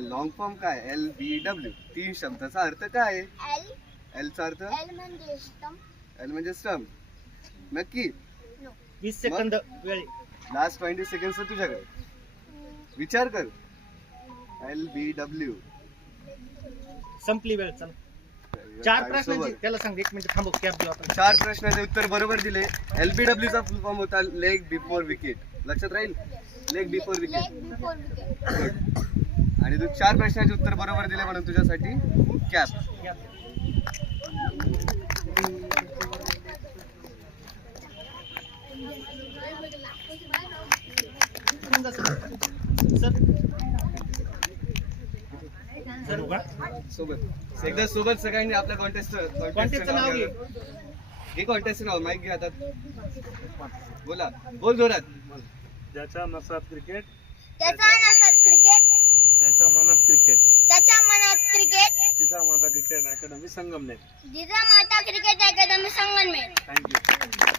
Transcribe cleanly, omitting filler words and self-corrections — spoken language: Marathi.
लॉंग फॉर्म काय? LBW. 3 शब्दाचा अर्थ काय आहे? एल चा अर्थ? एल म्हणजे स्टंप. नक्की? 20 सेकंद वेळ. लास्ट 20 सेकंड तुझ्याकडे. विचार कर. LBW. संपली वेळ. चला 4 प्रश्नांची त्याला सांग. 1 मिनिट थांबव. कॅप देऊ आपण. 4 प्रश्नाचे उत्तर बरोबर दिले. LBW चा फुल फॉर्म होता लेग बिफोर विकेट. लक्षात राहील? Leg before wicket. आणि तू 4 प्रश्नाचे उत्तर बरोबर दिले म्हणून तुझ्यासाठी कॅप. सोबत एकदा सोबत सगळ्यांनी आपल्या कॉन्टेस्टचं नाव घे. हे कॉन्टेस्टचं नाव माईक घे हातात. बोला. बोल जोरात. ज्याच्या नसात क्रिकेट त्याच्या मनात cricket Jijamata cricket academy Sangamner. Cricket academy Sangamner. Thank you.